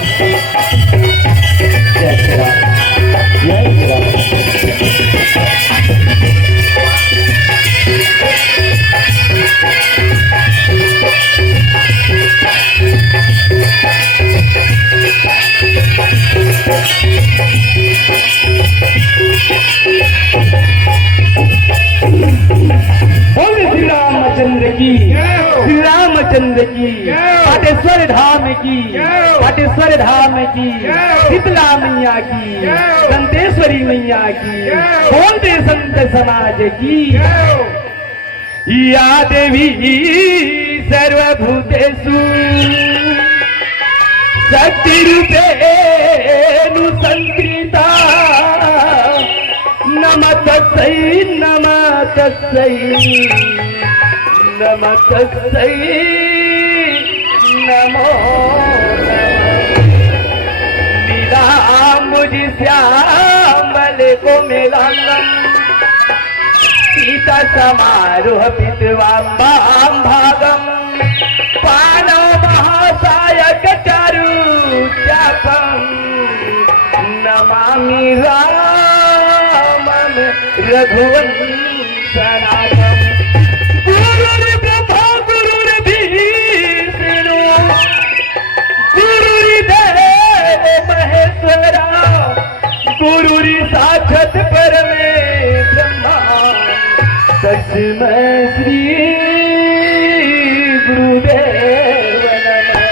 जय श्री राम, जय श्री रामचंद्र की, श्री रामचंद्र की, पाटेश्वर धाम की, पाटेश्वर धाम की, शीतला मैया की, दंतेश्वरी मैया की, बोलते संत समाज की। या देवी सर्वभूतेषु शक्तिरूपेण संस्कृता, नमः तस्यै, नमः तस्यै, नमः तस्यै, नमो नमः। लीला मुझ श्यामल को मिलानम, सीता समारोह पितवाम्बां भागम, पानव महासायक चारु चापम, नमामि रामं रघुवंशनाथम। गुरुर्ब्रह्मा गुरुर्विष्णु गुरुर्देव महेश्वरा, गुरुर्साक्षात् परब्रह्म, तस्मै श्री गुरुदेव नमः।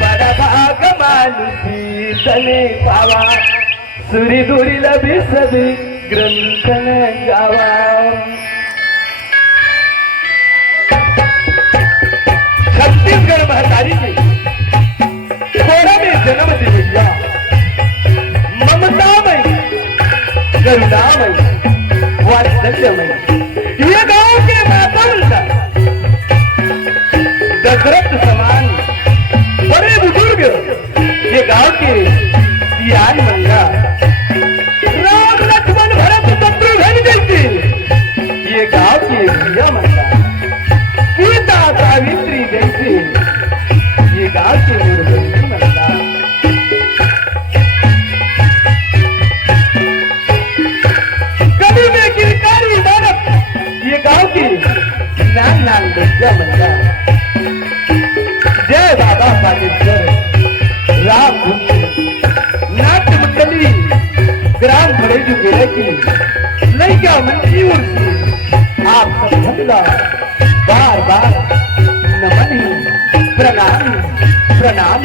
परभाग मानुषी तने पावा, सुरी दुर्लभ सभी ग्रंथन गावा। छत्तीसगढ़ महतारी जी थोड़ा में जन्म दी भैया, ममतामय, करुणामय, वात्सल्यमय। ये गांव के माता दशरथ समान बड़े बुजुर्ग, ये गांव के सियान मंगा, राम लक्ष्मण भरत शत्रुघ्न जैसे ये गांव के प्रिया मंगा, सीता सावित्री जैसे ये गांव के मूर्ति मंगा। कभी में गिरकारी नानक ये गांव की नान नान विद्या मंगा। जय बाबा पाटेश्वर, राम नाट्य मंडली, ग्राम भरेजू गेले की लैका मंची उर्सी, आप सब भक्ता बार बार नमन प्रणाम प्रणाम।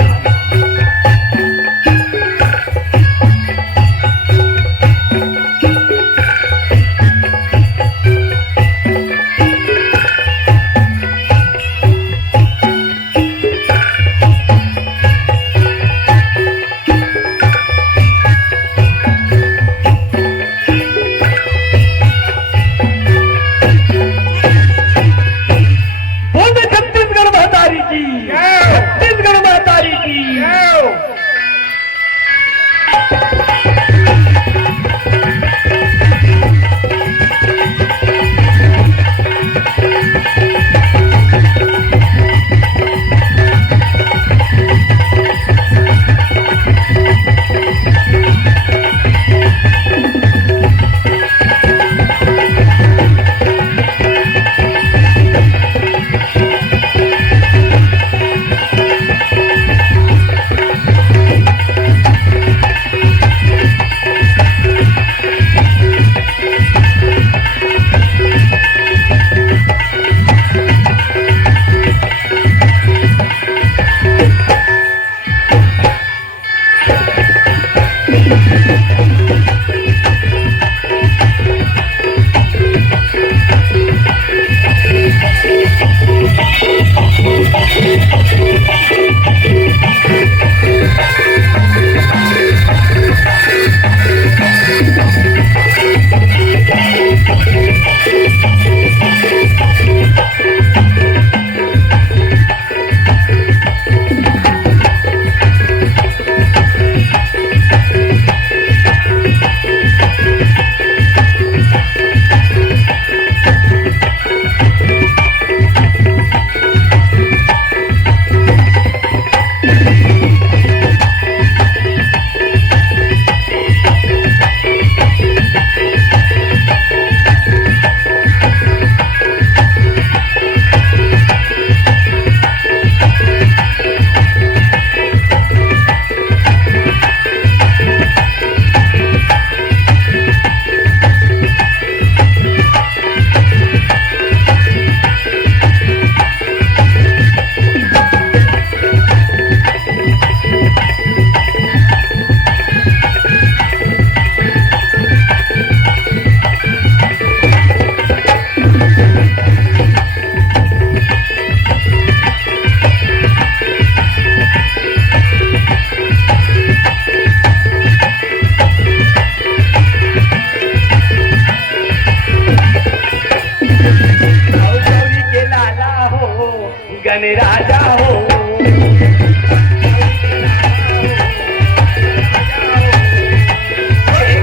जन राजा हो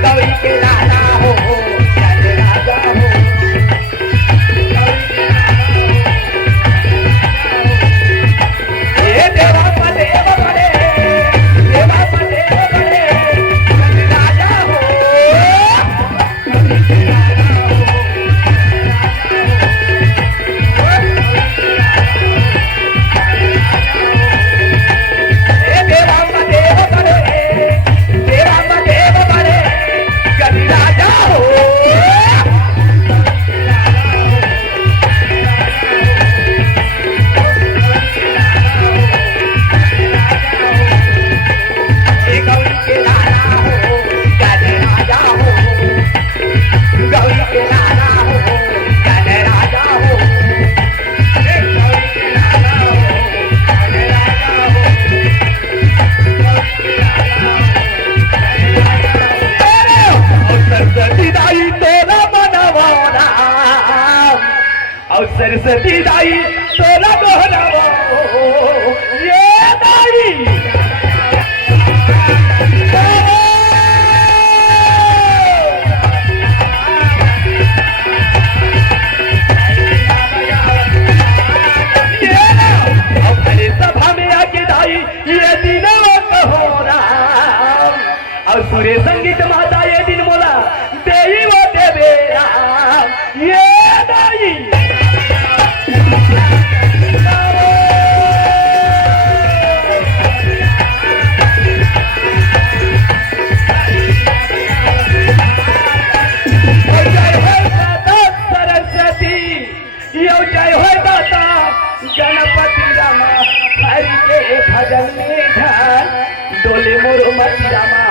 गौरी के लाला हो जन राजा हो ये देवा पदेव बड़े देवा पदेव बड़े जन राजा हो सरस्वती दाई तोला बहनावा ये दाई अपने सभा में आके दाई ये दिन हो रहा और सूर्य संगीत माता ये दिन मोला देई वो देवेरा ये दाई गणपति रामा हरि के भजन में ध्यान डोले मोर मति रामा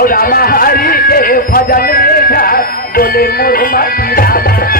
और रामा हरि के भजन में ध्यान डोले मोर मति रामा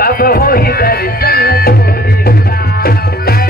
कब हो ही दर्शन गोरी राम।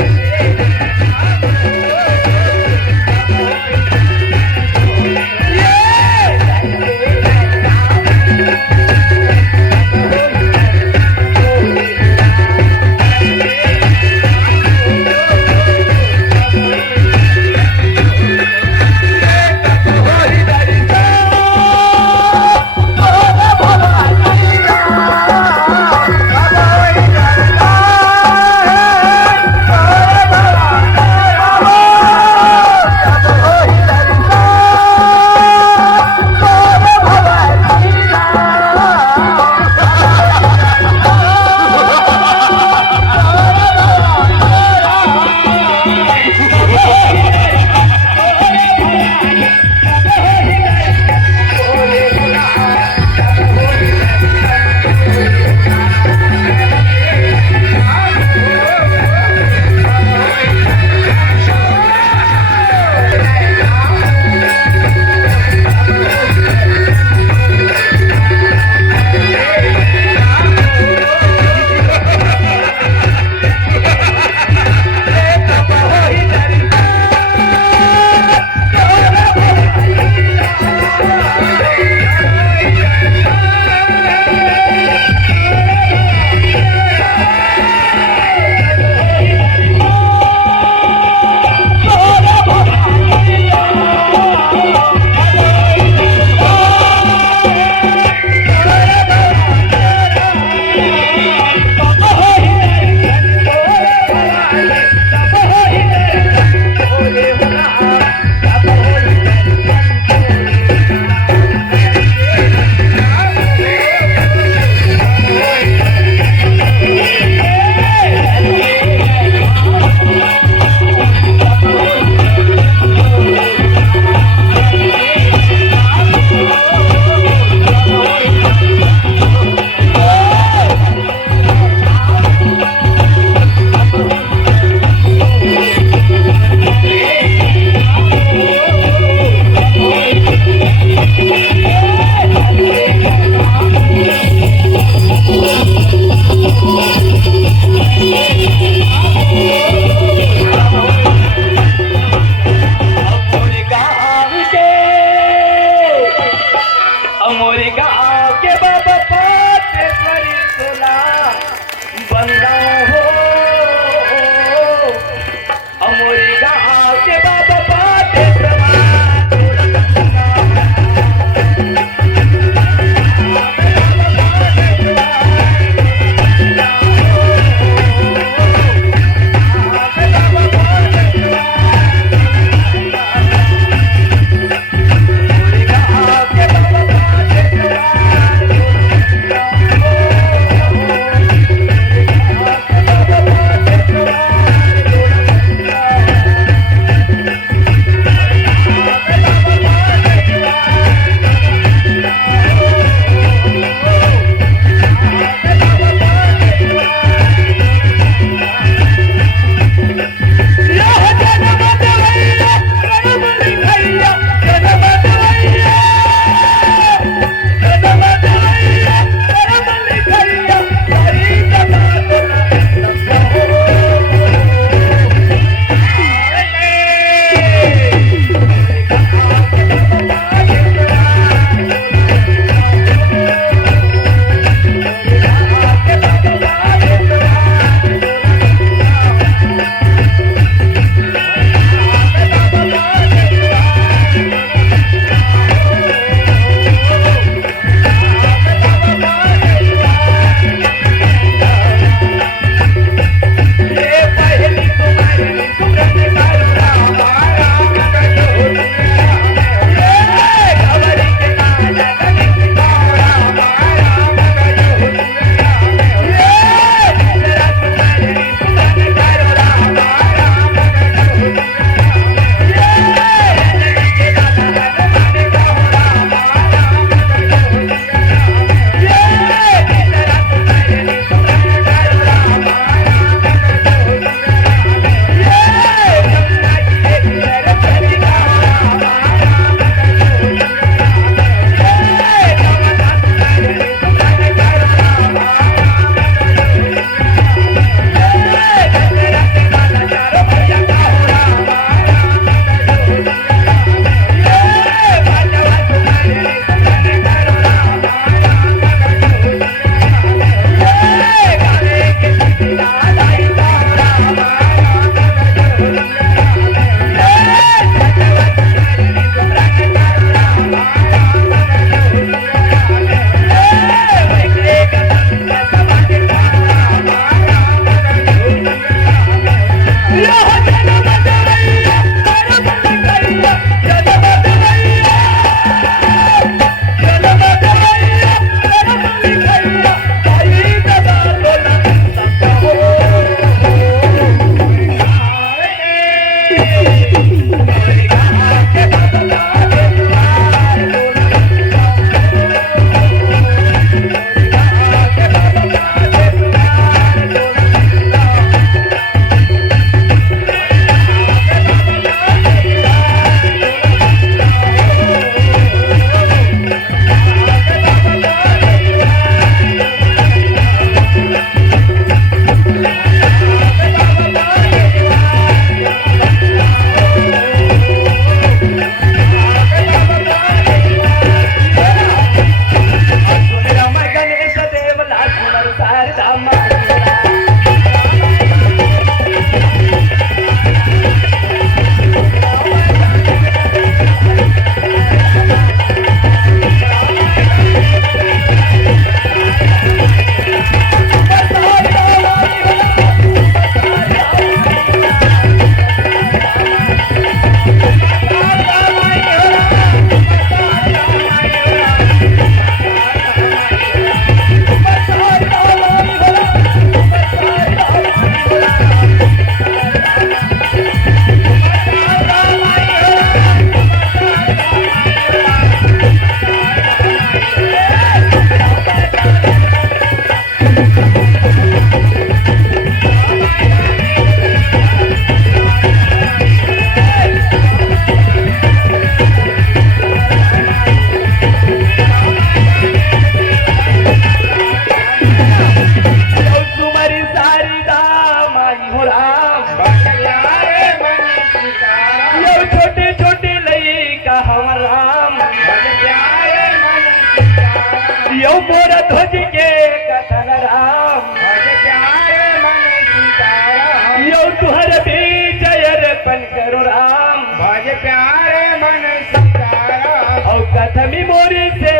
प्रथमी मोरी से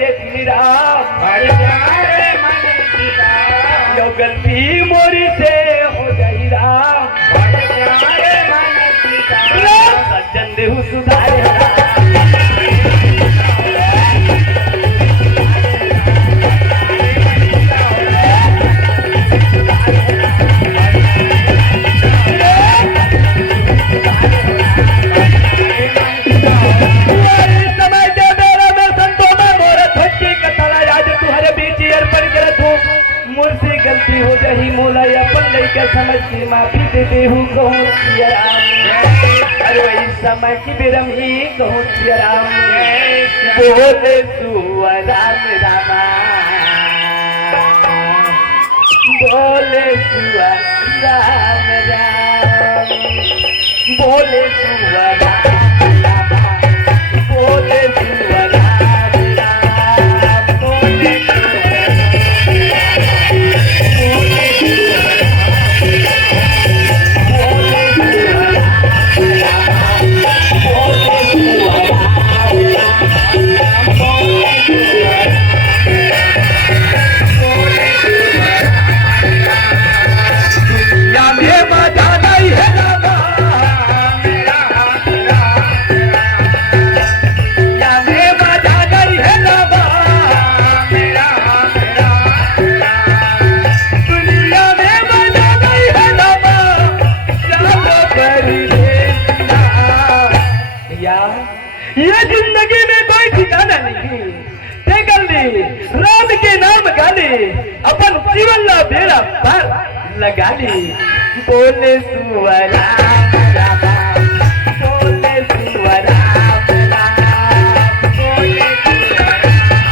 ये धीरा हर जाए मन की राह। यो गलती मोरी से हो गई राम हर जाए मन की राह। सज्जन देहु सुधारे मुझसे गलती हो जाही मोला अपन लइका समझ के माफी दे देहू कहूँ सिया राम। अरे वही समय की बेरम ही कहूँ सिया राम। बोले सुआ राम रामा बोले सुआ राम राम बोले सुआ राम रामा बोले सुआ राम राम बोले ये जिंदगी में कोई ठिकाना नहीं टेकल ली राम के नाम गाली अपन जीवन ला बेड़ा पार लगा ली। बोले सुआ राम रामा बोले सुआ राम राम बोले सुआ राम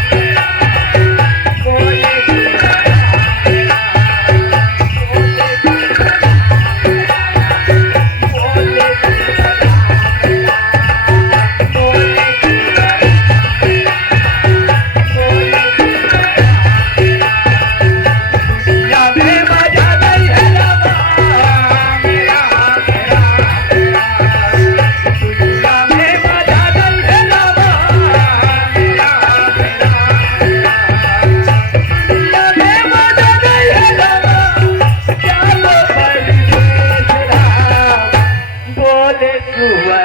बोले सुआ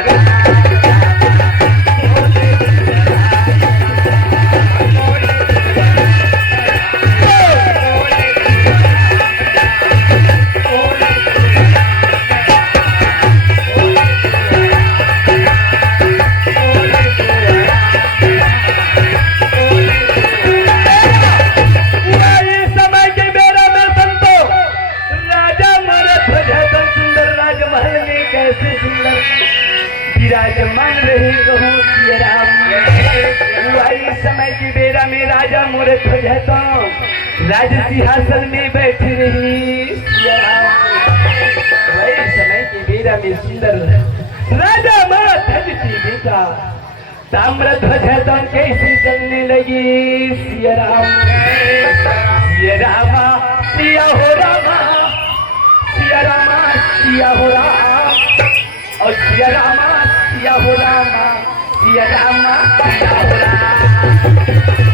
विराजमान रही कहूँ सिया राम। वही समय की बेरा में राजा मोरे ध्वजता राज सिंहासन में बैठी रही सिया राम। वही समय की बेरा में सुंदर राजा मारा ध्वज की बेटा ताम्र ध्वजता कैसी चलने लगी सिया राम। सिया रामा सिया हो रामा सिया रामा सिया हो राम और सिया रामा सिया हो रामा सिया रामा सिया हो राम।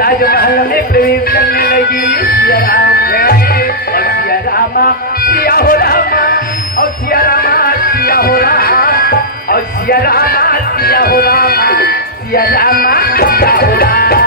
राजमहल में प्रवेश करने लगी सिया राम। और सिया रामा सिया हो रामा और सिया रामा सिया हो रामा और सिया रामा सिया हो रामा सिया रामा सिया हो रामा।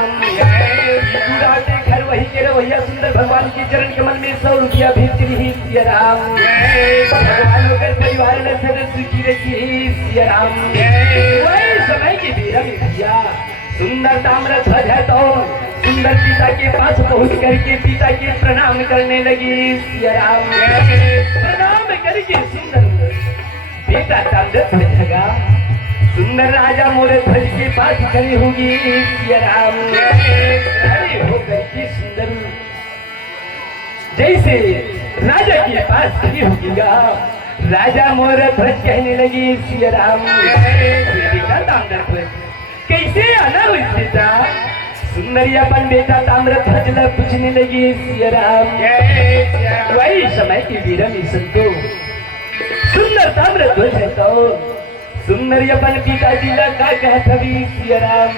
राम। पूरा के घर वही के रवैया सुंदर भगवान के चरण कमल में 100 रुपया भेज करी सिया राम। भगवान होकर परिवार ने सदस्य की रखी सिया राम। वही समय की बेरा में भैया सुंदर ताम्र ध्वज है तो सुंदर पिता के पास पहुंच करके पिता के प्रणाम करने लगी सिया राम। प्रणाम करके सुंदर बेटा ताम्र ध्वज जगा सुंदर राजा मोर ध्वज के पास खड़ी होगी सिया राम। खड़ी होकर के सुंदर जैसे राजा के पास खड़ी होगीगा राजा मोर ध्वज कहने लगी सिया राम। बेटा ताम्र ध्वज कैसे आना हुई बेटा? सुंदरी अपन बेटा ताम्र ध्वज पूछने लगी सिया राम। वही समय की वीर में संतो सुंदर ताम्र ध्वज है तो सुंदरी अपन पिताजी का कहती सिया राम।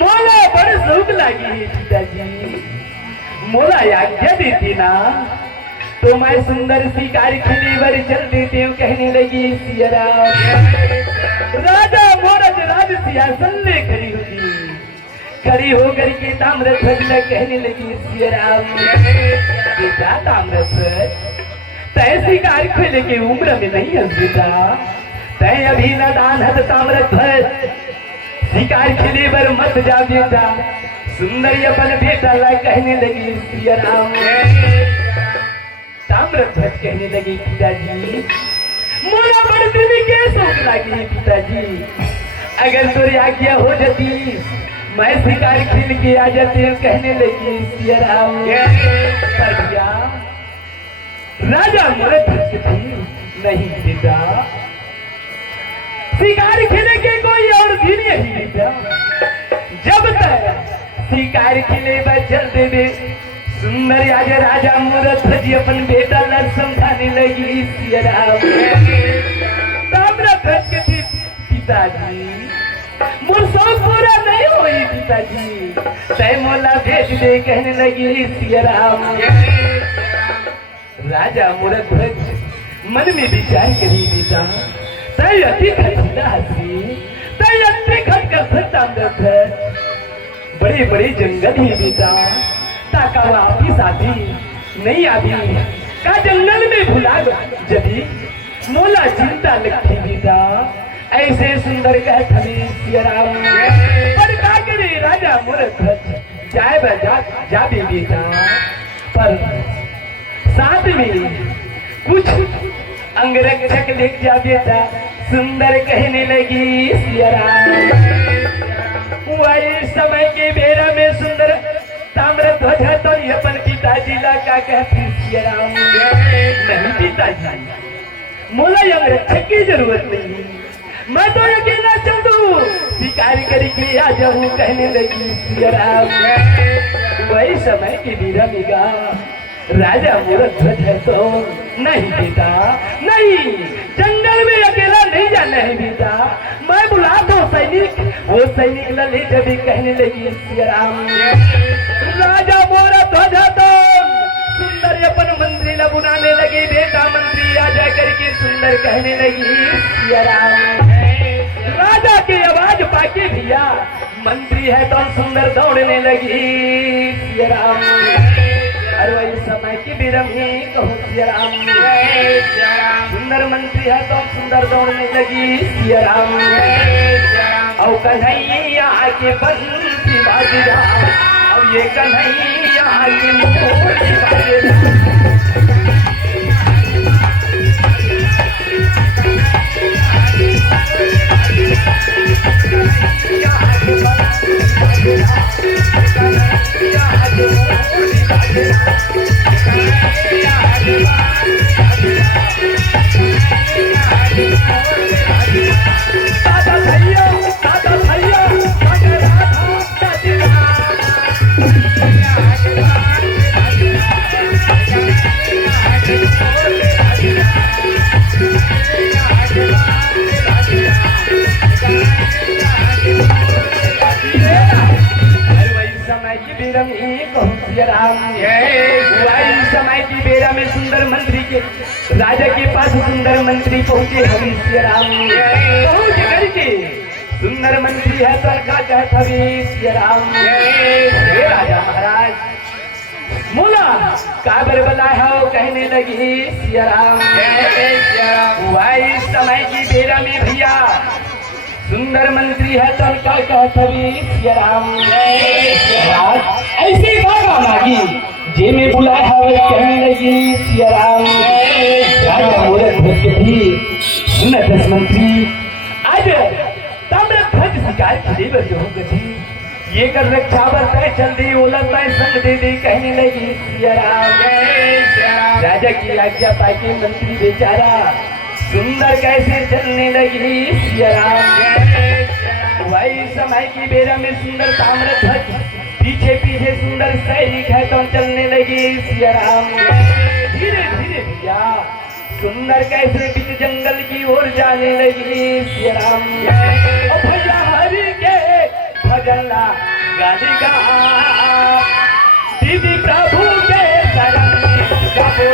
मोला बड़ भूख लगी पिताजी, मोला आज्ञा देती ना तो मैं सुंदर शिकार खेली बर चल देती हूँ कहने लगी सिया राम। राजा मोरज राज सिंहासन में खड़ी होगी, खड़ी होकर के ताम्र ध्वज कहने लगी सिया राम। बेटा ताम्र ध्वज तय शिकार खेले की उम्र में नहीं है बेटा, तय अभी नादान है ताम्र ध्वज शिकार खेले बर मत जा बेटा। सुंदरी अपन बेटा कहने लगी सिया राम। ताम्र ध्वज कहने लगी पिताजी मोला बढ़ती में क्या शौक लगी पिताजी, अगर तोरी आज्ञा हो जाती मैं शिकार खेल के आ जाती कहने लगी सिया राम। पर भैया राजा मोर ध्वज थी नहीं बेटा, शिकार खेले के कोई और दिन यही बेटा, जब तक शिकार खेले चल दे सुंदर आज राजा मोर ध्वज अपन बेटा लड़ समझाने लगी सिया राम। ताम्र ध्वज के थी पिताजी मोर शौक पूरा नहीं हुई पिताजी, तय मोला भेज दे कहने लगी सिया राम। राजा मोर ध्वज मन में विचार करी बेटा, तय अति खटला हसी तय अति खट कर ताम्र ध्वज बड़े बड़े जंगल ही बेटा, ताका आपकी साथी नहीं आती का जंगल में भुला जबी मोला चिंता लगती बेटा, ऐसे सुंदर कहती सिया राम। पर का करे राजा मोर ध्वज जाए जा भी बेटा, पर साथ में कुछ अंगरक्षक लेके जा बेटा सुंदर कहने लगी सिया राम। वही समय के बेरा में सुंदर ताम्र ध्वज है तो ये अपन पिताजी का कहती सिया राम। नहीं पिताजी मोला अंगरक्षक की जरूरत नहीं, मैं तो अकेला चल दूं शिकार करके आ जाऊं कहने लगी सिया राम। वही समय की बीरा मिगा राजा मोर ध्वज है तो नहीं बेटा नहीं, जंगल में अकेला नहीं जाना है बेटा, मैं बुला दो सैनिक, वो सैनिक लले जब कहने लगी सिया राम। राजा मोर ध्वज है तो सुंदर अपन मंत्री ला बुलाने लगी बेटा, मंत्री आ जा करके सुंदर कहने लगी सिया राम। राजा की आवाज पाके भैया मंत्री है तो सुंदर दौड़ने लगी सिया राम। और वही समय की बिरम ही कहूँ सिया राम। सुंदर मंत्री है तो सुंदर दौड़ने लगी सिया राम। और कन्हैया के बंसी बाजा, और ये कन्हैया के मोरी बाजा। समय की बेरा में सुंदर मंत्री के राजा के पास सुंदर मंत्री पहुंचे हरि सिया राम। पहुंच करके सुंदर मंत्री है तो का कहत हवी सिया राम। हे राजा महाराज मोला काबर बुलाए हो कहने लगी सिया राम। वही समय की बेरा में भैया सुंदर मंत्री है तो का कहत हवी सिया राम। ऐसे बाबा मागी जे में बुलाए हो कहने लगी सिया राम। राजा मूरत भी सुनत मंत्री आज ताम्र ध्वज शिकार खिले बर जो गति ये कर रक्षा बरताए चल दी ओलताए संग दे दी कहने लगी सिया राम। राजा की आज्ञा पाके मंत्री बेचारा सुंदर कैसे चलने लगी सिया राम। वही समय की बेरा में सुंदर ताम्र ध्वज पीछे पीछे सुंदर सैनिक है तो चलने लगी सिया राम। धीरे धीरे भैया सुंदर कैसे बीच जंगल की ओर जाने लगी सिया राम। भैया हरि के भजला गाली गा दीदी प्रभु के शरण में गाओ।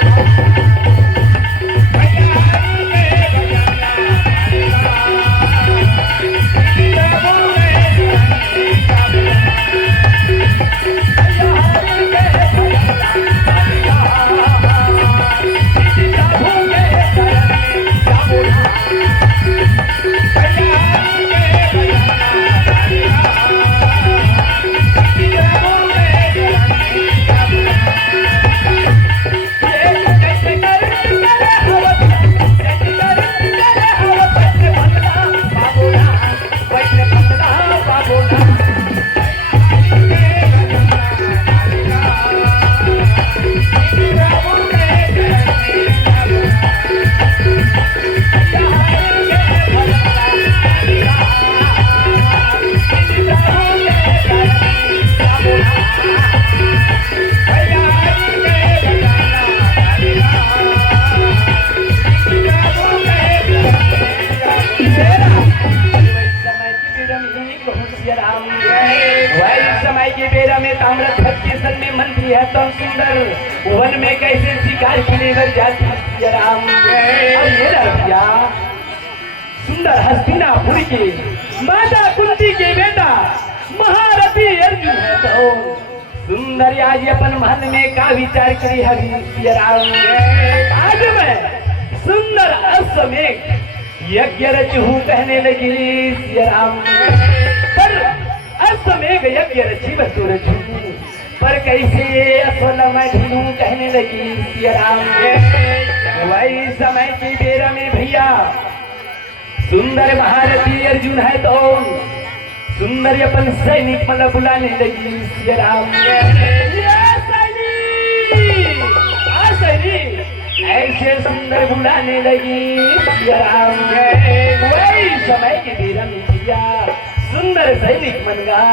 तो सुंदर वन में कैसे शिकार के लिए जाती सिया राम। अब मेरा भैया सुंदर हस्तिनापुर की माता कुंती के बेटा महारथी अर्जुन है तो सुंदर आज अपन मन में का विचार करी हरी सिया राम। आज मैं सुंदर अश्वमेघ यज्ञ रचूं कहने लगी सिया राम। पर अश्वमेघ यज्ञ रची बसु रचूं पर कैसे अश्वला मैं ढीलूं कहने लगी सिया राम। वही समय की बेरा में भैया सुंदर महारथी अर्जुन है तो सुंदर अपन सैनिक मतलब बुलाने लगी सिया राम। सैनिक ऐसे सुंदर बुलाने लगी सिया राम। वही समय के बेरा में भैया सुंदर सैनिक मनगा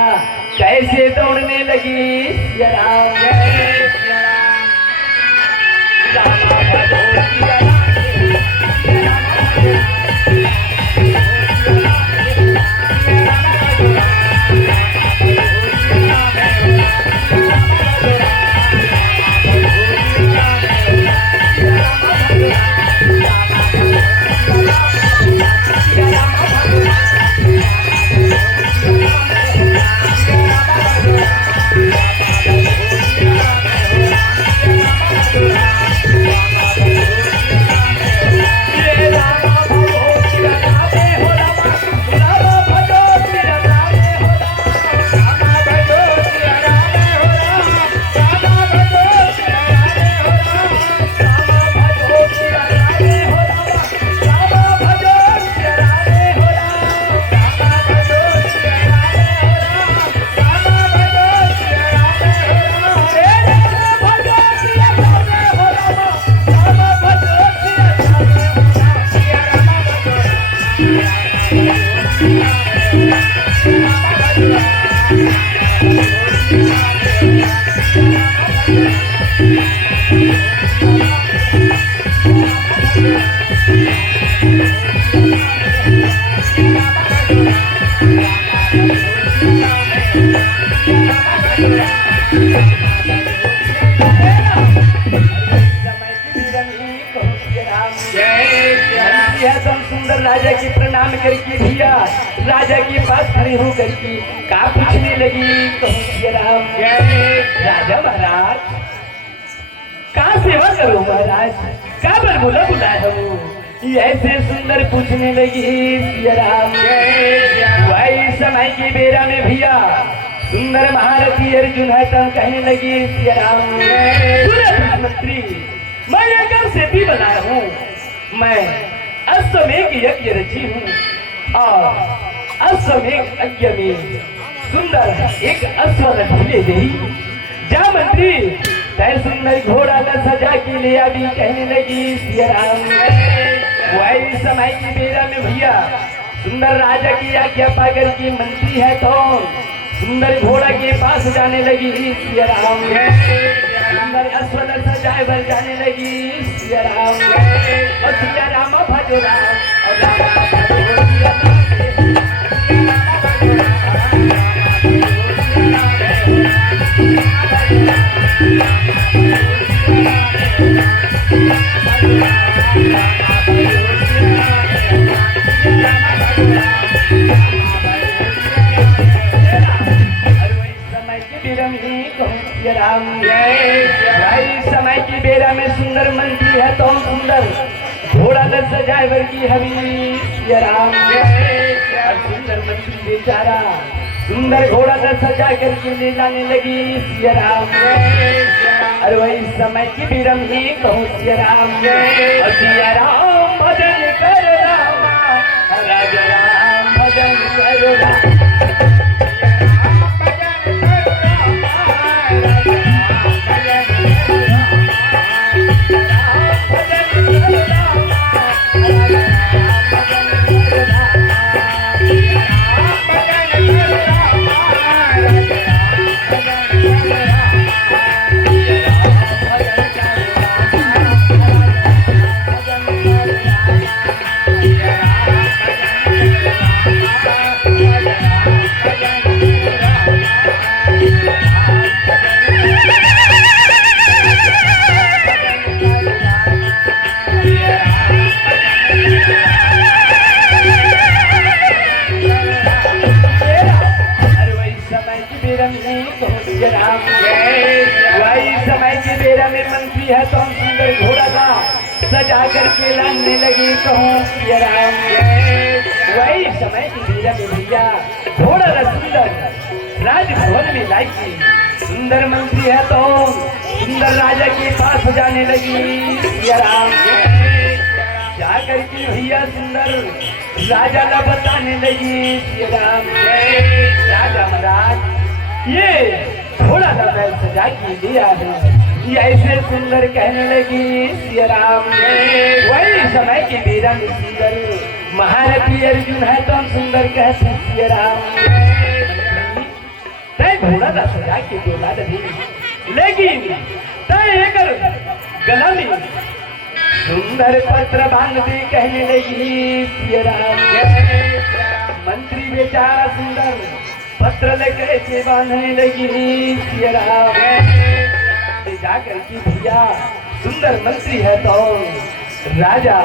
कैसे दौड़ने लगी सिया राम। सुंदर राजा की प्रणाम करके दिया राजा के पास खड़ी होकर के का पूछने लगी, कहूँ सिया राम राजा महाराज का सेवा करो महाराज, का बर बोला बुलाए हो, ऐसे सुंदर पूछने लगी सिया राम। वही समय की बेरा में भैया सुंदर महारथी अर्जुन है तब कहने लगी सिया राम मंत्री मैं यज्ञ से भी बनाया हूँ, मैं अश्वमेघ यज्ञ रची हूँ और अश्वमेघ यज्ञ में सुंदर एक अश्व ले गई जा मंत्री तय सुंदर घोड़ा का सजा के ले अभी कहने लगी सिया राम। वही समय की बेरा में भैया सुंदर राजा की आज्ञा पाकर के मंत्री है तो सुंदर घोड़ा के पास जाने लगी सिया राम। सुंदर अश्व सजाए भर जाने लगी सिया राम और सिया राम भजो राम और राम भजो सिया राम। समय की बेरा में सुंदर मंत्री है तो सुंदर घोड़ा न सजाए वर्गी हबी सिया राम। सुंदर मंत्री बेचारा सुंदर घोड़ा न सजा करके ले जाने लगी सिया राम। अरे वही समय की बेरा में कहूँ सिया राम सिया राम भजन कर रामा राजा राम भजन कर राम। वही समय की बेरा में मंत्री है तो हम सुंदर घोड़ा का सजा करके लाने लगी कहूँ सिया राम। वही समय की बेरा में भैया घोड़ा का सुंदर राजभवन में लाई सुंदर मंत्री है तो सुंदर राजा के पास जाने लगी सिया राम। जाकर के भैया सुंदर राजा का बताने लगी सिया राम। राजा महाराज ये घोड़ा का बैल सजा के लिया है, ये ऐसे सुंदर कहने लगी सिया राम। वही समय की बेरा में सुंदर महारथी अर्जुन है तो हम सुंदर कहते सिया राम। तय घोड़ा का सजा के बोला नहीं लेकिन तय एक गला में सुंदर पत्र बांध दे कहने लगी सिया राम। मंत्री बेचारा सुंदर पत्र लेकर के बांधने लगी सिया राम। जाकर की भैया सुंदर मंत्री है तो राजा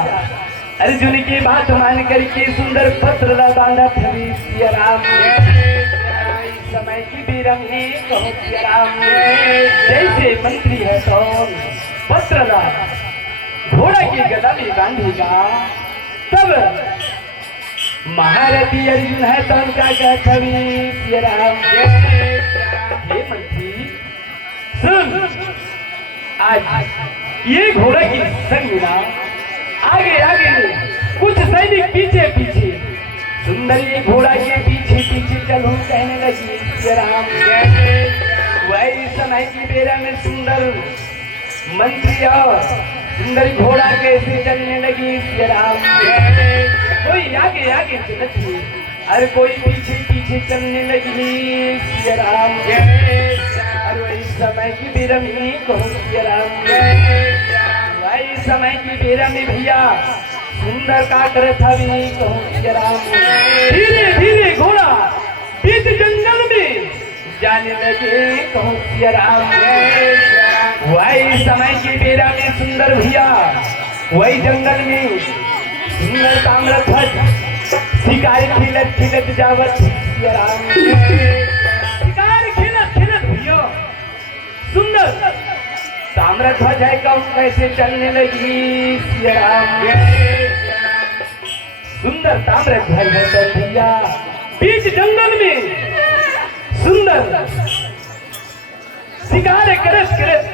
अर्जुन की बात मान करके सुंदर पत्र बांधा था सिया राम। समय की बेरम ने कहो सिया राम। जैसे मंत्री है तो पत्र घोड़ा की गला में बांधेगा तब महारथी अर्जुन है तो उनका कहता सिया राम। हे मंत्री सुन आज ये घोड़ा की संग ना आगे आगे कुछ सैनिक पीछे पीछे सुंदर ये घोड़ा के पीछे पीछे चलो कहने लगी सिया राम। वही समय की बेरा में सुंदर मंत्री और सुंदर घोड़ा कैसे चलने लगी सिया राम। कोई आगे आगे चलती और कोई पीछे पीछे चलने लगी सिया राम। और वही समय की बेरा में कहो सिया राम। वही समय की बेरा में भैया सुंदर का करता भी कहो सिया राम। धीरे धीरे घोड़ा बीच जंगल में जाने लगे कहो सिया राम। वही समय की बेरा में सुंदर भैया वही जंगल में सुंदर ताम्रध्वज शिकार खिलत खिलत जावत सिया राम। शिकार खिलत खिलत भैया सुंदर ताम्र ध्वजा कम कैसे चलने लगी सिया राम। सुंदर ताम्र ध्वजा भैया बीच जंगल में सुंदर शिकार करत करत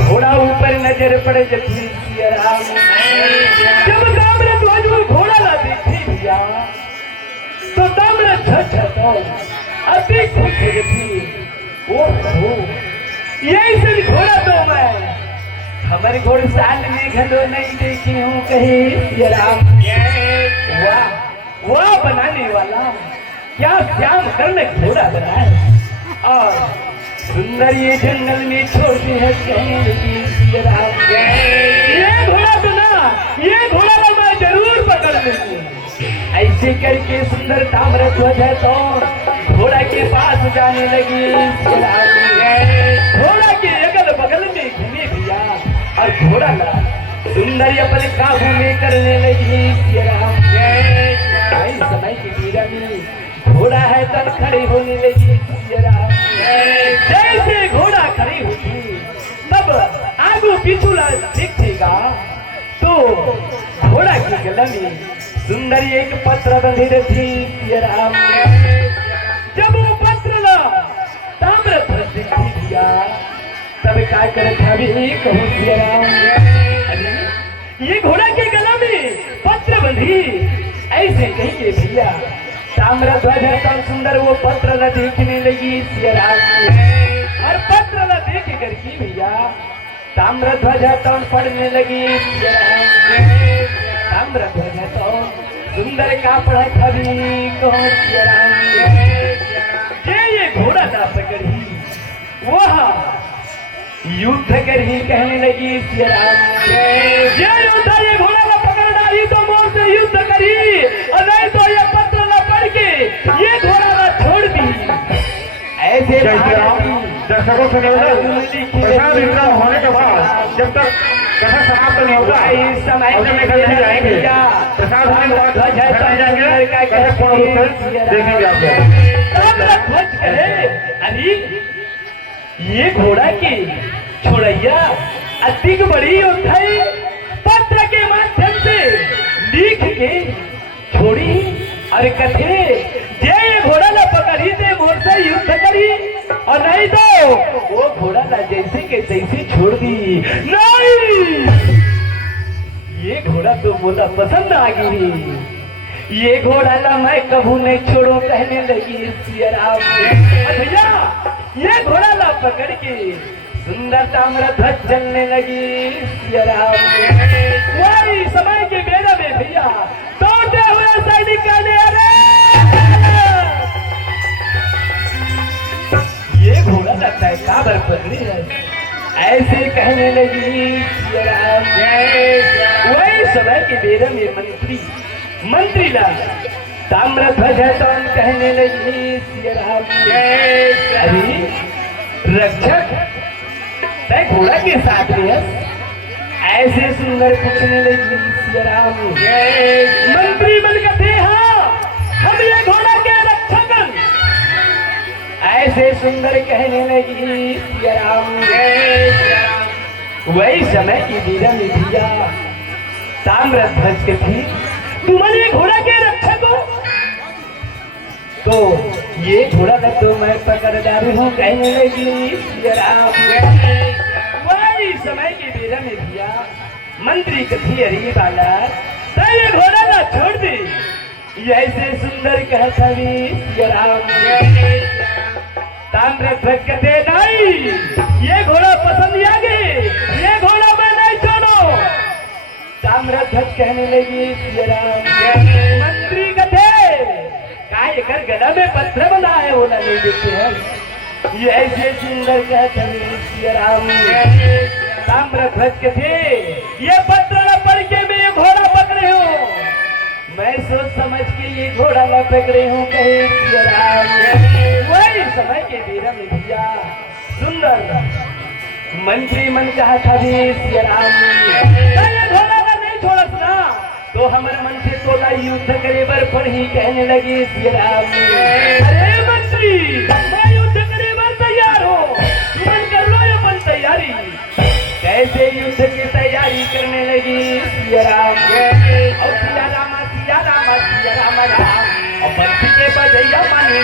घोड़ा ऊपर नजर पड़े जथी सिया राम। जब ताम्र ध्वज वो घोड़ा ला देखी भैया तो ताम्र ध्वज अति खुश हो जथी। ओहो यही से घोड़ा तो मैं हमारे घोड़े साल में घलो नहीं देखी हूँ कहीं सिया राम। वाह वाह बनाने वाला क्या श्याम करने घोड़ा बनाए और सुंदर ये जंगल में छोटी है कहने लगी सिया राम। ये घोड़ा बना ये घोड़ा तो मैं जरूर पकड़ लूंगी। ऐसे करके सुंदर ताम्र ध्वज है तो घोड़ा के पास जाने लगी सिया राम। घोड़ा के अगल बगल में घूमे भैया और घोड़ा ला सुंदरी अपने काबू में करने लगी सिया राम। समय की पीड़ा में घोड़ा है तब खड़ी होने लगी सिया राम। जैसे घोड़ा खड़ी होगी तब आगू पीछू दिखेगा तो घोड़ा की गला में सुंदरी एक पत्र बंधी थी सिया राम। जब वो पत्र ला ताम्र ध्वज दिखी दिया तब क्या करे था भी कहूँ सिया राम। ये घोड़ा के गला में पत्र बंधी ऐसे कहिए भैया ताम्र ध्वज है तो सुंदर वो पत्र ला देखने लगी सिया राम। और पत्र ला देख करके भैया ताम्र ध्वज है तो पढ़ने लगी सिया राम। ताम्र ध्वज है तो सुंदर का पढ़ा खबी कौन सिया राम। ये घोड़ा ना पकड़ी वह युद्ध कर ही कहने लगी सिया राम। ये योद्धा ये घोड़ा ना पकड़ना ही तो मोर से युद्ध करी और नहीं तो ये पत्र ना पढ़ के ये घोड़ा ना छोड़ दी। ऐसे दर्शकों से प्रसाद वितरण होने के बाद जब तक कथा समाप्त नहीं होता इस समय जाएंगे प्रसाद होने के बाद घर जाएंगे कथा पूर्ण रूप से देखेंगे आपको। अरे ये घोड़ा की छोड़ैया अति बड़ी योद्धा पत्र के माध्यम से लिख के छोड़ी और कथे ये घोड़ा ला पकड़ी दे मोर से युद्ध करी और नहीं तो वो घोड़ा ला जैसे के तैसे छोड़ दी। नहीं ये घोड़ा तो बोला पसंद आ गई ये घोड़ा ला मैं कभू नहीं छोड़ो कहने लगी सिया राम। भैया ये घोड़ा ला पकड़ के सुंदर ताम्र ध्वज चलने लगी सिया राम। वही समय के बेरा में भैया दौड़ते हुए सैनिक कहने अरे ये घोड़ा लगता है काबर पकड़ी है ऐसे कहने लगी सिया राम। वही समय के बेरा में मंत्री ला ताम्र ध्वज है तो कहने लगी सिया राम। अरे रक्षक तय घोड़ा के साथ में ऐसे सुंदर पूछने लगी सिया राम। मंत्री बन कथे हाँ हम ये घोड़ा के रक्षकन ऐसे सुंदर कहने लगी सिया राम। वही समय की बीरा में भैया ताम्र ध्वज के थी तुम्हारे घोड़ा के रक्षक हो तो ये घोड़ा में तो मैं पकड़दारी हूँ कहने लगी सिया राम। वही समय के बेरा में भैया मंत्री कथी अरे बाला तो ये घोड़ा ना छोड़ दे ऐसे सुंदर कहता भी सिया राम। ताम्र ध्वज कहते नहीं ये घोड़ा पसंद आ गई ये घोड़ा मैं नहीं छोड़ो। ताम्र ध्वज कहने लगी सिया राम। मंत्री कथे काय कर गला में पत्र बना है बोला नहीं देते हैं ये ऐसे सुंदर कहते सिया राम। ताम्र ध्वज कथे ये पत्र न पढ़ के मैं ये घोड़ा पकड़े हूँ मैं सोच समझ के ये घोड़ा न पकड़े हूँ कहे सिया राम। वही समय के बेरा में भैया सुंदर मंत्री मन कहा था भी सिया राम ये घोड़ा का नहीं छोड़स ना तो हमारे मन से तोला युद्ध करे बर पर ही कहने लगी श्री राम। अरे मंत्री, मैं युद्ध करे बर तैयार हो, तुम कर लो अपन तैयारी। कैसे युद्ध की तैयारी करने लगी श्री राम। और सिया राम सिया राम सिया राम राम, और बंसी के बजैया माने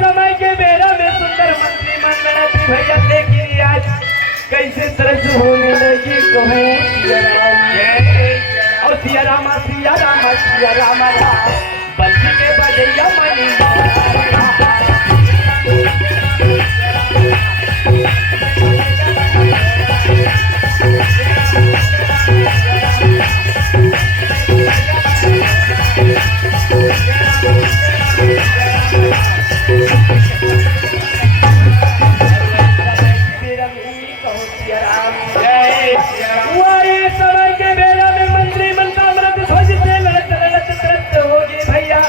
समय के बेरा में सुंदर मंत्री मंडल थी भैया, लेकिन आज कैसे तरस होने लगी कहो सिया राम। और सिया राम सिया राम सिया राम राम, बंसी के बजैया मनी समय के बेरा में मंत्री मनता मृत ध्वज से लड़त लड़त त्रस्त हो गई भैया,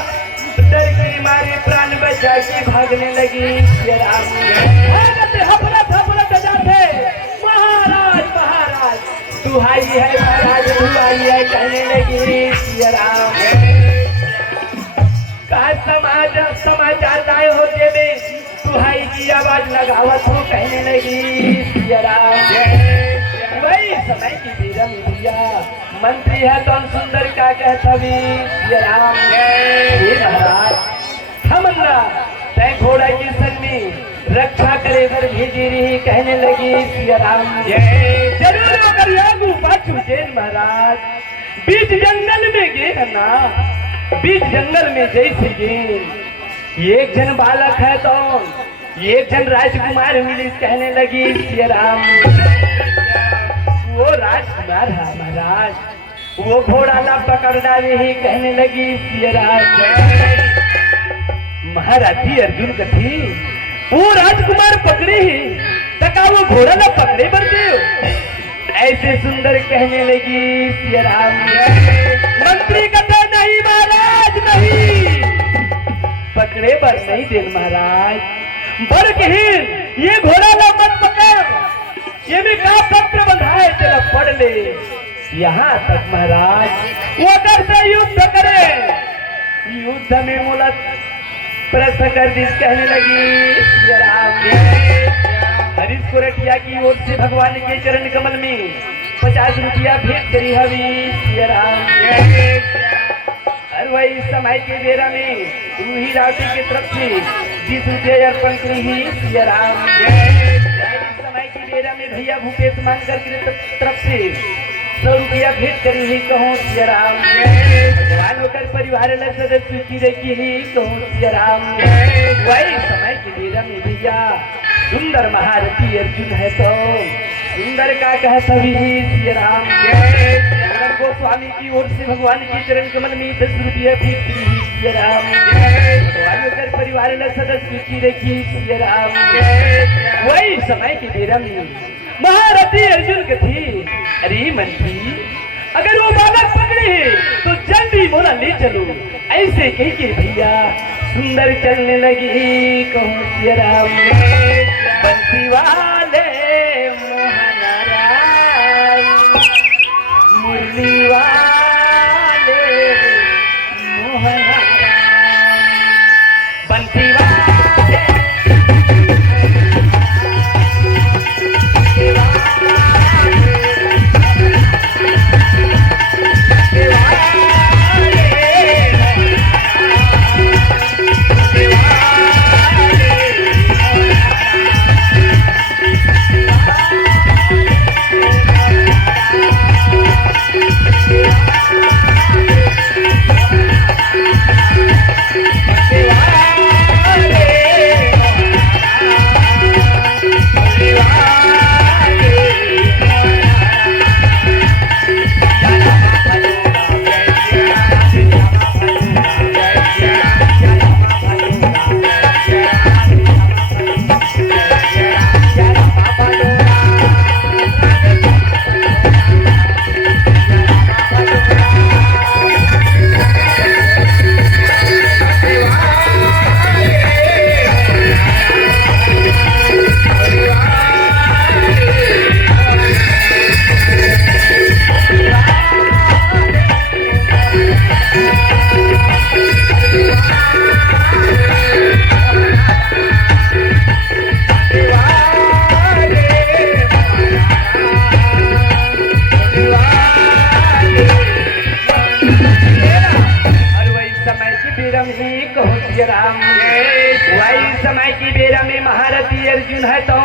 डर की मारे प्राण बचा के भागने लगी सिया राम। हफरत हफरत जाते महाराज महाराज, दुहाई है महाराज दुहाई है कहने लगी सिया राम। कहा समाचार लाए होते में दुहाई की आवाज लगावत हो कहने लगी सिया राम। वही समय की बेरा में भैया, मंत्री है तो सुंदर का कहता भी सिया राम। महाराज हमन्ना तय घोड़ा की संग में रक्षा करे बर भेजी रही कहने लगी सिया राम। जरूर अगर यागू पाछू जैन महाराज, बीच जंगल में गे ना, बीच जंगल में जैसे गे एक जन बालक है तो एक जन राजकुमार मिली कहने लगी सिया राम। वो राजकुमार है महाराज, वो घोड़ा ला पकड़ डाले ही कहने लगी सिया राम। महाराजी अर्जुन कथी वो राजकुमार पकड़े ही तका वो घोड़ा ला पकड़े बढ़ते हो, ऐसे सुंदर कहने लगी सिया राम। मंत्री कहते नहीं महाराज नहीं, पकड़े बर नहीं दे महाराज, बरकहीन ये घोड़ा ला मत पकड़, ये भी का पत्र बंधाए चलो पढ़ ले। यहाँ तक महाराज वो अगर से युद्ध करे, युद्ध में मोला प्रश्न कर दी कहने लगी सिया राम। हरीश कोरटिया की ओर से भगवान के चरण कमल में 50 रुपया भेंट करी हवी सिया राम। और वही समय के बेरा में रूही रावटी की तरफ से 20 रुपया अर्पण करी ही सिया राम। समय की बेरा में भैया भूपेश मानकर की तरफ से 100 रुपया भेंट करी ही कहूँ सिया राम। भगवान होकर परिवार लग सदस्य की रखी ही कहूँ सिया राम। वही समय की बेरा में भैया सुंदर महारथी अर्जुन है तो सुंदर का कहता भी सिया राम। को स्वामी की ओर से भगवान के चरण कमल में 10 रुपया भेंट करी ही सिया राम। भगवान होकर परिवार लग सदस्य की रखी सिया राम। वही समय की बेरा में महारथी अर्जुन कथी, अरे मंत्री अगर वो बालक पकड़े है तो जल्दी बोला ले चलो, ऐसे कह के भैया सुंदर चलने लगी कहूँ सिया राम। बंसी वाले मोहना राम, मुरली वाले मोहना राम, बंसी वाले वही समय की बेरा में महारथी अर्जुन है तो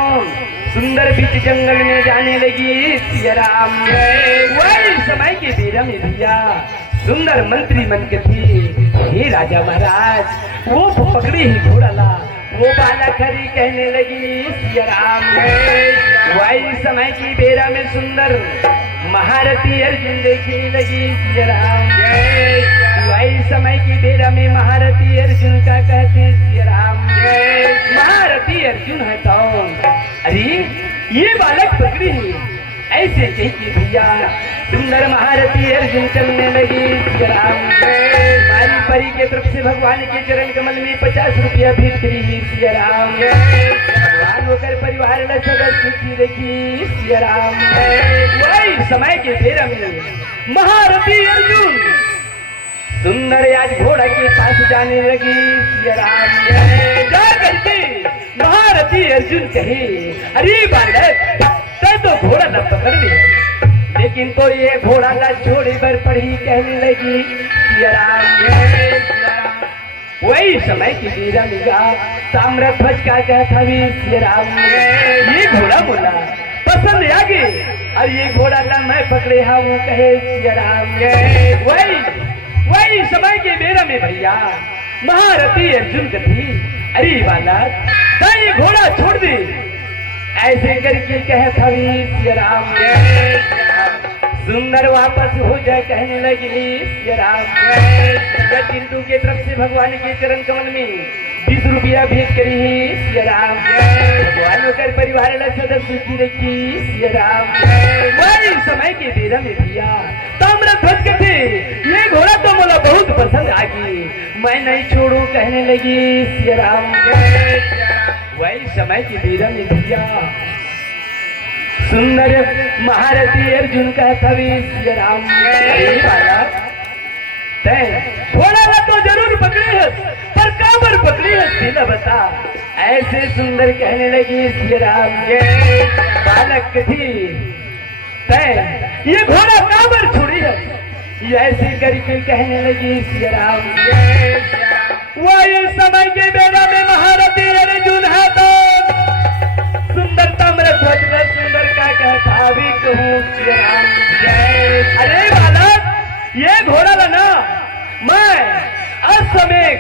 सुंदर बीच जंगल में जाने लगी सिया राम। वही समय की बेरा में भैया सुंदर मंत्री मन के थी, हे राजा महाराज वो पकड़ी ही घोड़ा ला, वो बाला खरी कहने लगी सिया राम। वही समय की बेरा में सुंदर महारथी अर्जुन देखने लगी सिया राम। वही समय की बेरा में महारथी अर्जुन का कहते सिया राम। महारथी अर्जुन है कौन? अरे ये बालक पकड़ी ऐसे कही कि भैया सुंदर महारथी अर्जुन चलने लगी सिया राम। मारी परी के तरफ से भगवान के चरण कमल में 50 रुपया भेंट करी सिया राम। भगवान होकर परिवार में सदा सुखी रखी सिया राम। वही समय के बेरा में महारथी अर्जुन सुंदर आज घोड़ा के पास जाने लगी सिया राम। जा करके महारथी अर्जुन कहे, अरे बालक तो घोड़ा न पकड़ लिया, लेकिन तो ये घोड़ा का छोड़े पर पड़ी कहने लगी सिया राम। वही समय की बेरा निगा ताम्रध्वज का कहता भी सिया राम। ये घोड़ा बोला पसंद आगे, और ये घोड़ा ना मैं पकड़े हाँ वो कहे सिया राम। वही समय के बेरा में भैया महारथी अर्जुन कथी, अरे बालक ये घोड़ा छोड़ दे ऐसे करके कहता भी सिया राम। सुंदर वापस हो जाए कहने लगी सिया राम। चिंटू के तरफ से भगवान के चरण कमल में 20 रुपया भेंट करी सिया राम। भगवान होकर परिवार सदा सुखी रखी सिया राम। वही समय के बेरा में भैया ताम्रध्वज के थे, ये घोड़ा तो मुझे बहुत पसंद आ गई, मैं नहीं छोड़ू कहने लगी सिया राम। वही समय की बेरा में भैया सुंदर महारथी अर्जुन का थवी सिया राम। घोड़ा तो जरूर पकड़ी है, पर काबर पकड़ी है सीधा बता, ऐसे सुंदर कहने लगी सिया राम। बालक थी ये घोड़ा काबर छोड़ी है, ऐसे करके कहने लगी सिया राम। वही समय के बेरा में महारथी अर्जुन है तो सुंदर ताम्रध्वज में सुंदर का कहता भी कहूँ सिया राम। अरे बालक ये घोड़ा लना मैं अश्वमेध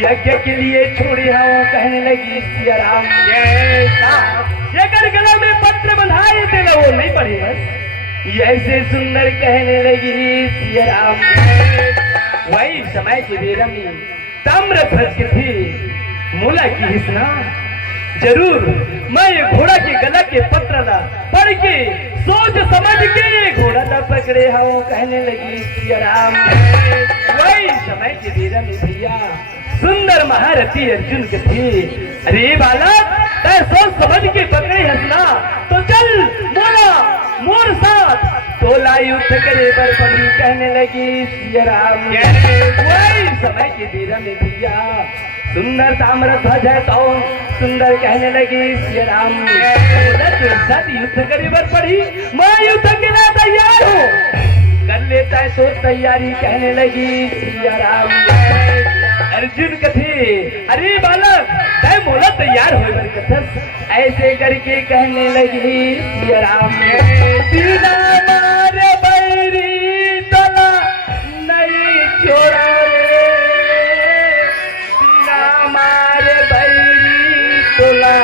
यज्ञ के लिए छोड़ी हूँ कहने लगी सिया राम। ये गला में पत्र बंधाए थे ना वो नहीं पढ़ी है, ऐसे सुंदर कहने लगी सिया राम। वही समय के बेरा में ताम्रध्वज के थी मूला की हिस्ना, जरूर मैं ये घोड़ा के गला के पत्र ला पढ़ के सोच समझ के ये घोड़ा ला पकड़े हूँ कहने लगी सिया राम। वही समय के बेरा में भैया सुंदर महारथी अर्जुन के थी, अरे बालक तय सोच समझ के पकड़े हंसना तो चल मोला मोर साथ तोला युद्ध करे पर पड़ी कहने लगी सिया राम। वही समय के बेरा में भैया सुंदर ताम्रध्वज है तो सुंदर कहने लगी सिया राम। साथ युद्ध करे पर पड़ी, मैं युद्ध के लिए तैयार हूँ, कर लेता है तो तैयारी कहने लगी सिया राम। अर्जुन कथे, अरे बालक तय मोला तैयार हो कथस, ऐसे करके कहने लगी सिया राम। बिना मारे बैरी तला नहीं छोड़ा रे, बिना मारे बैरी तोला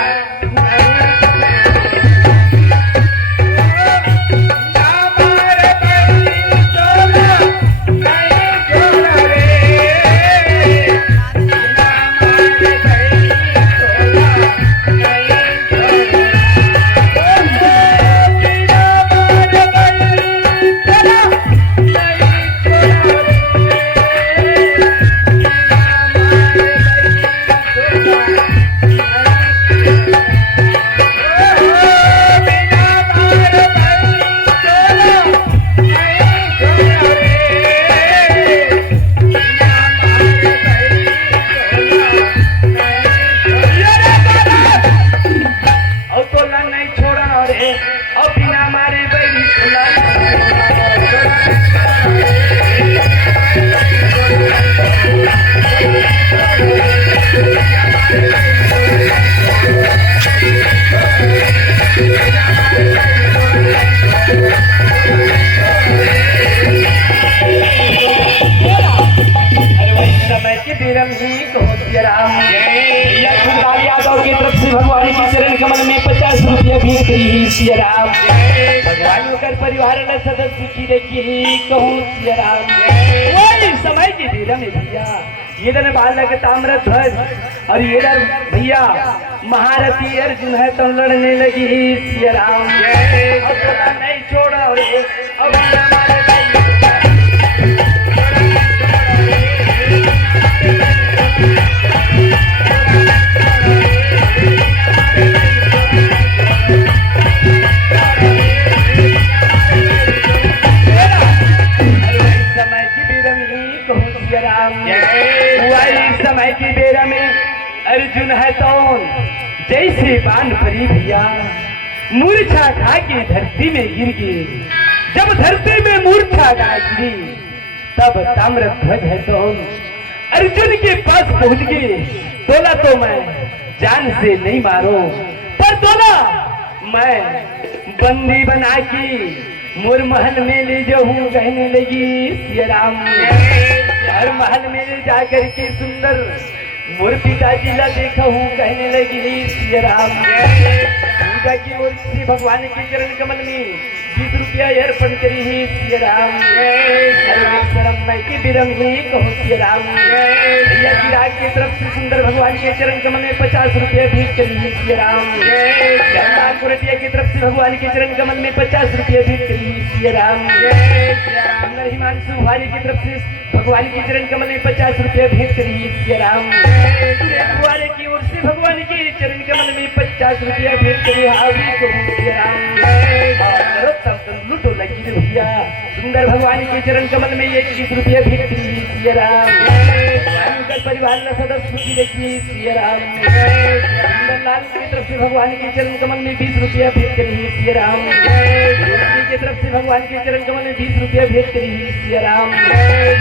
सिया राम। भैया खुदलाल यादव की तरफ से भगवान के चरण कमल में 50 रुपया भेंट करी सिया राम। भगवान होकर परिवार ने सदस्य की रखी कहूँ सिया राम। वही समय की बेरा में भैया ये दन बालक ताम्र ध्वज और ये दन भैया महारथी अर्जुन है तो लड़ने लगी सिया राम। अब बोला नहीं छोड़ा रे अब हमारे समय की बेरा में अर्जुन है तो जैसे बाण परी भैया मूर्छा खा के धरती में गिर गई। जब धरती में मूर्छा गिरी तब ताम्रध्वज है तो अर्जुन के पास पहुंच गए। बोला तो मैं जान से नहीं मारो पर बोला मैं बंदी बना के मोर महल में ले जाऊं कहने लगी सिया राम। हर महल में ले जाकर के सुंदर मोर पिताजी ला देखा हूँ कहने लगी सिया राम। पूजा की ओर से भगवान के चरण कमल में 20 रुपया अर्पण करी ही सिया राम। मैं की बिरम ही कहूँ सिया राम। भैया की राग की तरफ से सुंदर भगवान के चरण कमल में 50 रुपया भेंट करी ही सिया राम। कुरटिया की तरफ से भगवान के चरण कमल में 50 रुपया भेंट करी ही सिया राम। हिमांशु भारी की तरफ से भगवान के चरण कमल में 50 रुपया भेंट करी सिया राम। वाले की ओर से भगवान के चरण कमल में 50 रुपया भेंट करी हावी को सिया राम। लूटो लगी रे भैया सुंदर भगवान के चरण कमल में 21 रुपया भेंट करी सिया राम। परिवार ने सदस्य की रखी सिया राम। सुंदर लाल की तरफ से भगवान के चरण कमल में 20 रुपया भेंट करी सिया राम। की तरफ से भगवान के चरण कमल में 20 रुपया भेंट करी सिया राम।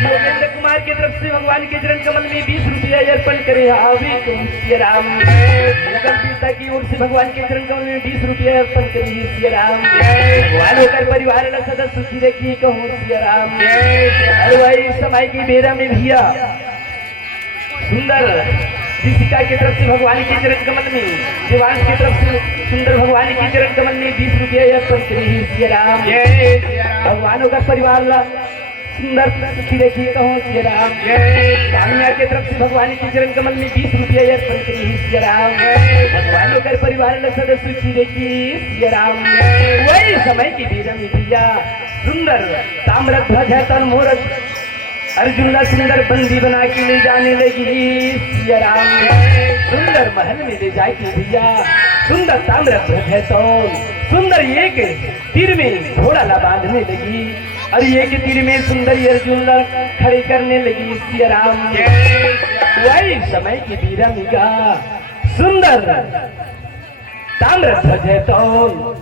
योगेंद्र कुमार की तरफ से भगवान के चरण कमल में 20 रुपया अर्पण करे हावी को सिया राम। पिता की ओर से भगवान के चरण कमल में 20 रुपया अर्पण करी सिया राम। भगवान होकर परिवार ने सदस्य की रखी कहूँ सिया राम। अरे भाई समय की बेरा में भैया सुंदर ऋषिका की तरफ से भगवान के चरण कमल में देवांश की तरफ से सुंदर भगवान के चरण कमल में 20 रुपया अर्पण करी सिया राम। भगवानों का परिवार ला सुंदर की रखी कहूँ सिया राम। कामिया की तरफ से भगवान के चरण कमल में 20 रुपया अर्पण करी सिया राम। भगवानों का परिवार ला सदस्य की रखी सिया राम। वही समय की बेरा में भैया सुंदर ताम्रध्वज है तन मोरत अर्जुन ला सुंदर बंदी बना के ले जाने लगी सिया राम। सुंदर महल में ले जाके भैया सुंदर ताम्रध्वज है तो सुंदर एक तीर में घोड़ा ला बांधने लगी और एक तीर में सुंदर अर्जुन ला खड़े करने लगी सिया राम। वही समय की बीरा मिगा सुंदर ताम्रध्वज है तो